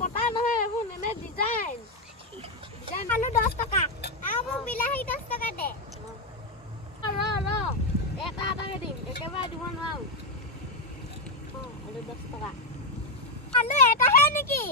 কটা নহয় এইবোৰ নেনে ডিজাইন আলু 10 টকা আৰু বিলাহী 10 টকা দে এটা এটাকে দিম একেবাৰে দিব নোৱাৰো আলু 10 টকা আলু এটাহে নেকি